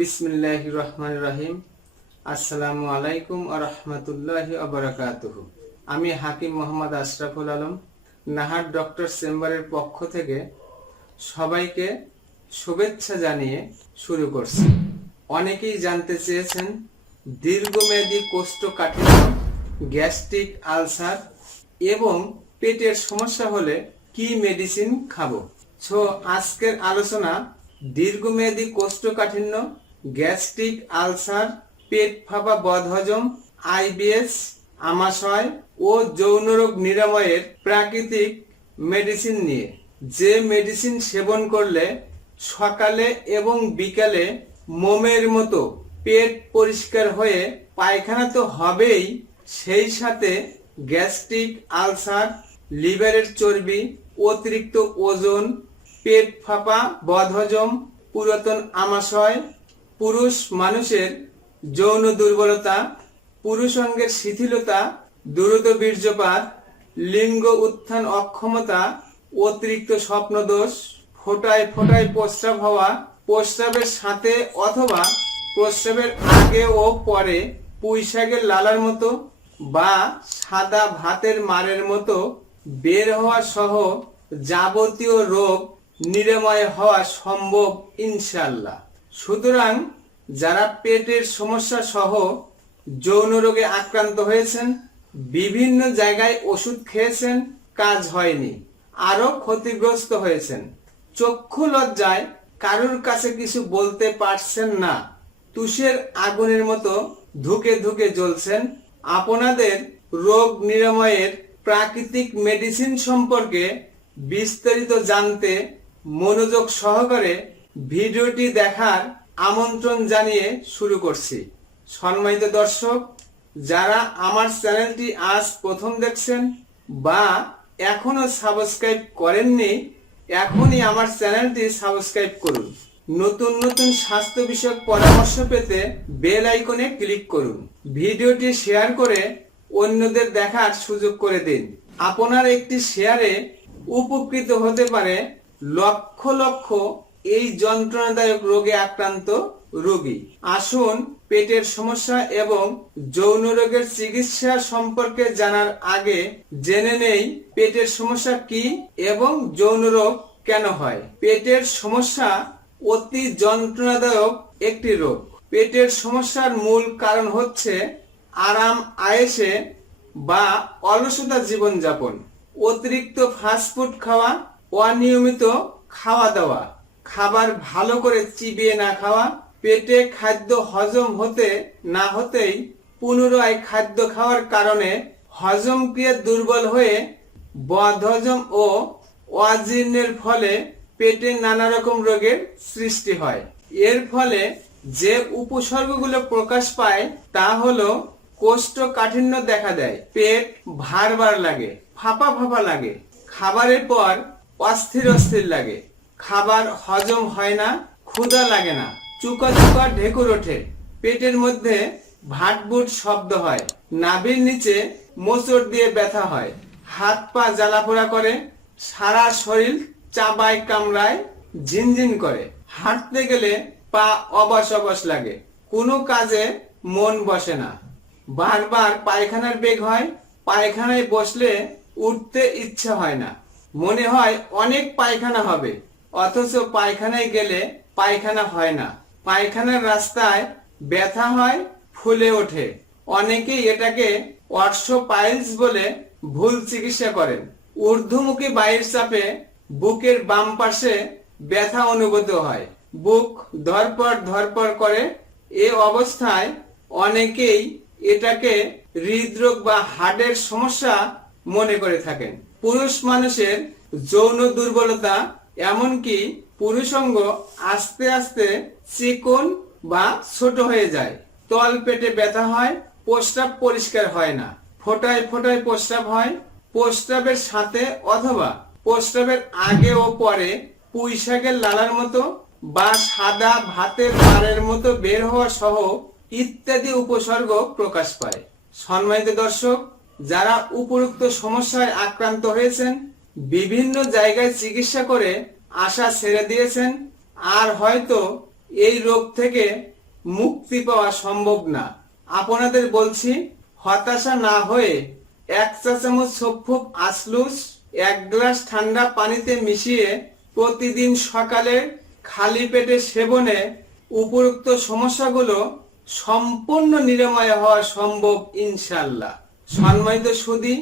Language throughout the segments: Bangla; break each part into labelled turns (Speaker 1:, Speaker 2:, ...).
Speaker 1: বিসমিল্লাহ রহমান রাহিম আসসালামু আলাইকুম আ রহমতুল্লাহ আবরাকাতহ আমি হাকিম মোহাম্মদ আশরাফুল আলম নাহার ডক্টর চেম্বারের পক্ষ থেকে সবাইকে শুভেচ্ছা জানিয়ে শুরু করছি অনেকেই জানতে চেয়েছেন দীর্ঘমেয়াদী কোষ্ঠকাঠিন্য গ্যাস্ট্রিক আলসার এবং পেটের সমস্যা হলে কি মেডিসিন খাবো সো আজকের আলোচনা দীর্ঘমেয়াদী কোষ্ঠকাঠিন্য গ্যাস্ট্রিক আলসার পেট ফাঁপা বদহজম আইবিএস আমাশয় ও যৌন রোগ নিরাময়ের প্রাকৃতিক মেডিসিন নিয়ে যে মেডিসিন সেবন করলে সকালে এবং বিকালে মোমের মতো পেট পরিষ্কার হয়ে পায়খানা তো হবেই সেই সাথে গ্যাস্ট্রিক আলসার লিভারের চর্বি অতিরিক্ত ওজন পেট ফাঁপা বদহজম পুরাতন আমাশয় পুরুষ মানুষের যৌন দুর্বলতা পুরুষ অঙ্গের শিথিলতা দ্রুত বীর্যপাত লিঙ্গ উত্থান অক্ষমতা অতিরিক্ত স্বপ্নদোষ ফোটায় ফোটায় প্রস্রাব হওয়া প্রস্রাবের সাথে অথবা প্রস্রাবের আগে ও পরে পুঁইশাকের লালার মতো বা সাদা ভাতের মারের মতো বের হওয়া সহ যাবতীয় রোগ নিরাময় হওয়া সম্ভব ইনশাল্লাহ সুতরাং যারা পেটের সমস্যা সহ যৌন রোগে আক্রান্ত হয়েছেন বিভিন্ন জায়গায় ওষুধ খেয়েছেন কাজ হয়নি আরও ক্ষতিগ্রস্ত হয়েছেন চক্ষু লজ্জায় কারুর কাছে কিছু বলতে পারছেন না তুষের আগুনের মতো ধুকে ধুকে জ্বলছেন আপনাদের রোগ নিরাময়ের প্রাকৃতিক মেডিসিন সম্পর্কে বিস্তারিত জানতে মনোযোগ সহকারে ভিডিওটি দেখার আমন্ত্রণ জানিয়ে শুরু করছি সম্মানিত দর্শক যারা আমার চ্যানেলটি আজ প্রথম দেখছেন বা এখনো সাবস্ক্রাইব করেননি এখনই আমার চ্যানেলটি সাবস্ক্রাইব করুন নতুন নতুন স্বাস্থ্য বিষয়ক পরামর্শ পেতে বেল আইকনে ক্লিক করুন ভিডিওটি শেয়ার করে অন্যদের দেখার সুযোগ করে দিন আপনার একটি শেয়ারে উপকৃত হতে পারে লক্ষ লক্ষ এই যন্ত্রণাদায়ক রোগে আক্রান্ত রোগী আসুন পেটের সমস্যা এবং যৌন রোগের চিকিৎসা সম্পর্কে জানার আগে জেনে নেই পেটের সমস্যা কি এবং যৌন রোগ কেন হয় পেটের সমস্যা অতি যন্ত্রণাদায়ক একটি রোগ পেটের সমস্যার মূল কারণ হচ্ছে আরাম আয়েসে বা অলসতা জীবনযাপন অতিরিক্ত ফাস্টফুড খাওয়া অনিয়মিত খাওয়া দাওয়া খাবার ভালো করে চিবিয়ে না খাওয়া পেটে খাদ্য হজম হতে না হতেই পুনরায় খাদ্য খাওয়ার কারণে হজম ক্রিয়া দুর্বল হয়ে বদহজম ও অজীর্ণের ফলে পেটে নানা রকম রোগের সৃষ্টি হয় এর ফলে যে উপসর্গগুলো প্রকাশ পায় তা হলো কোষ্ঠকাঠিন্য দেখা দেয় পেট ভার ভার লাগে ফাঁপা ফাঁপা লাগে খাবারের পর অস্থির অস্থির লাগে খাবার হজম হয় না ক্ষুধা লাগে না চুকা চুকা ঢেকুর ওঠে পেটের মধ্যে ভাটবুট শব্দ হয় নাভির নিচে মোচড় দিয়ে ব্যথা হয় হাত পা জ্বালাপোড়া করে সারা শরীর চাবায় কামড়ায় ঝিনঝিন করে হাঁটতে গেলে পা অবস অবশ লাগে কোনো কাজে মন বসে না বারবার পায়খানার বেগ হয় পায়খানায় বসলে উঠতে ইচ্ছে হয় না মনে হয় অনেক পায়খানা হবে অথচ পায়খানায় গেলে পায়খানা হয় না পায়খানার রাস্তায় ব্যথা হয় ফুলে ওঠে অনেকেই এটাকে পাইলস বলে ভুল চিকিৎসা করেন ঊর্ধ্বমুখী বায়ুর চাপে বুকের বাম পাশে ব্যথা অনুভূত হয় বুক ধরপর ধরপর করে এ অবস্থায় অনেকেই এটাকে হৃদরোগ বা হার্টের সমস্যা মনে করে থাকেন পুরুষ মানুষের যৌন দুর্বলতা এমনকি পুরুষঙ্গ আস্তে আস্তে চিকন বা ছোট হয়ে যায় তল পেটে ব্যথা হয় প্রস্রাব পরিষ্কার হয় না ফোটায় ফোটায় প্রস্রাব হয় প্রস্রাবের সাথে অথবা প্রস্রাবের আগে ও পরে পুঁই শাকের লালার মতো বা সাদা ভাতের পারের মতো বের হওয়া সহ ইত্যাদি উপসর্গ প্রকাশ পায় সম্মানিত দর্শক যারা উপরোক্ত সমস্যায় আক্রান্ত হয়েছেন বিভিন্ন জায়গায় চিকিৎসা করে আশা ছেড়ে দিয়েছেন আর হয়তো এই রোগ থেকে মুক্তি পাওয়া সম্ভব না আপনাদের বলছি হতাশা না হয়ে এক চা চামচ সফুক আসলুস এক গ্লাস ঠান্ডা পানিতে মিশিয়ে প্রতিদিন সকালে খালি পেটে সেবনে উপরোক্ত সমস্যাগুলো সম্পূর্ণ নিরাময় হওয়া সম্ভব ইনশাল্লাহ সম্মানিত সুদী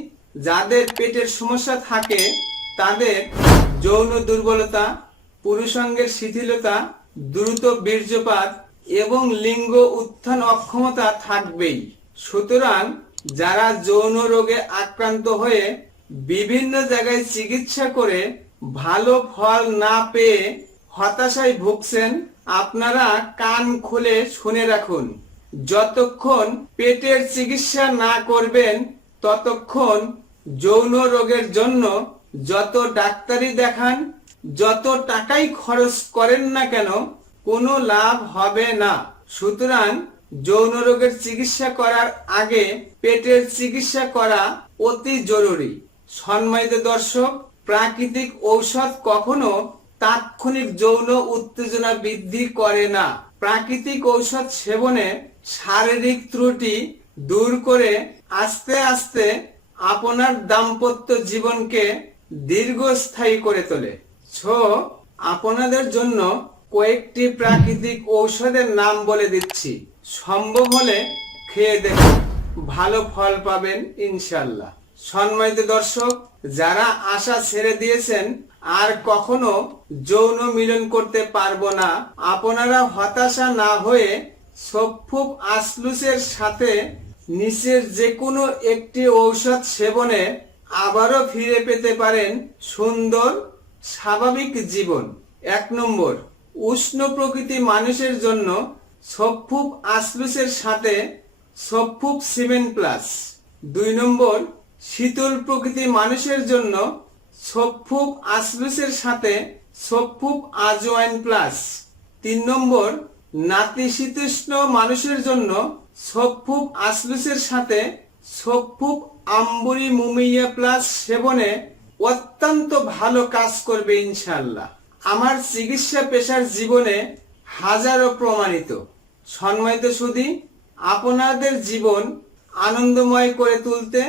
Speaker 1: যাদের পেটের সমস্যা থাকে তাদের যৌন দুর্বলতা পুরুষাঙ্গের শিথিলতা দ্রুত বীর্যপাত এবং লিঙ্গ উত্থান অক্ষমতা থাকবেই সুতরাং যারা যৌন রোগে আক্রান্ত হয়ে বিভিন্ন জায়গায় চিকিৎসা করে ভালো ফল না পেয়ে হতাশায় ভুগছেন আপনারা কান খুলে শুনে রাখুন যতক্ষণ পেটের চিকিৎসা না করবেন ততক্ষণ যৌন রোগের জন্য যত ডাক্তারি দেখান যত টাকাই খরচ করেন না কেন কোনো লাভ হবে না সুতরাং যৌন রোগের চিকিৎসা করার আগে পেটের চিকিৎসা করা অতি জরুরি সম্মানিত দর্শক প্রাকৃতিক ঔষধ কখনো তাৎক্ষণিক যৌন উত্তেজনা বৃদ্ধি করে না প্রাকৃতিক ঔষধ সেবনে শারীরিক ত্রুটি দূর করে আস্তে আস্তে আপনার দাম্পত্য জীবনকে দীর্ঘস্থায়ী করে তোলে ছ আপনাদের জন্য কয়েকটি প্রাকৃতিক ঔষধের নাম বলে দিচ্ছি সম্ভব হলে খেয়ে দেখুন ভালো ফল পাবেন ইনশাল্লাহ সম্মানিত দর্শক যারা আশা ছেড়ে দিয়েছেন আর কখনো যৌন মিলন করতে পারবো না আপনারা হতাশা না হয়ে সফুব আসলুসের সাথে নিচের যে কোনো একটি ঔষধ সেবনে আবারও ফিরে পেতে পারেন সুন্দর স্বাভাবিক জীবন এক নম্বর উষ্ণ প্রকৃতি মানুষের জন্য সফুপ আসবেসের সাথে সফুপ সিমেন্ট প্লাস দুই নম্বর শীতল প্রকৃতি মানুষের জন্য সফুপ আসবেসের সাথে সফুপ আজওয়াইন প্লাস তিন নম্বর নাতিশীতোষ্ণ মানুষের জন্য সকফুক আসলুসের সাথে সকফুক আম্বুরি মুমিয়া প্লাস সেবনে অত্যন্ত ভালো কাজ করবে ইনশাল্লাহ আমার চিকিৎসা পেশার জীবনে হাজারো প্রমাণিত সন্ময়িত সুদী আপনাদের জীবন আনন্দময় করে তুলতে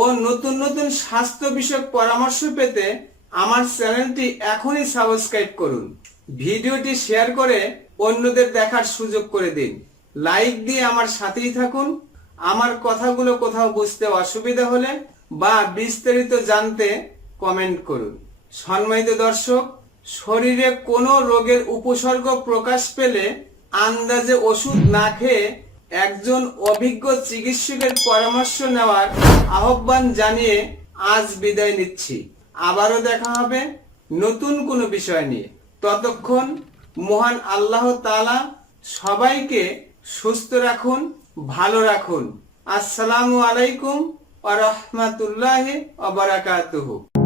Speaker 1: ও নতুন নতুন স্বাস্থ্য বিষয়ক পরামর্শ পেতে আমার চ্যানেলটি এখনই সাবস্ক্রাইব করুন ভিডিওটি শেয়ার করে অন্যদের দেখার সুযোগ করে দিন লাইক দিয়ে আমার সাথেই থাকুন আমার কথাগুলো কোথাও বুঝতে অসুবিধা হলে বা বিস্তারিত জানতে কমেন্ট করুন সম্মানিত দর্শক শরীরে কোনো রোগের উপসর্গ প্রকাশ পেলে আন্দাজে ওষুধ না খেয়ে একজন অভিজ্ঞ চিকিৎসকের পরামর্শ নেওয়ার আহ্বান জানিয়ে আজ বিদায় নিচ্ছি আবারও দেখা হবে নতুন কোনো বিষয় নিয়ে ততক্ষণ মহান আল্লাহ তালা সবাইকে সুস্থ রাখুন ভালো রাখুন আসসালামু আলাইকুম আ রহমতুল্লাহ আবরাকাতুহু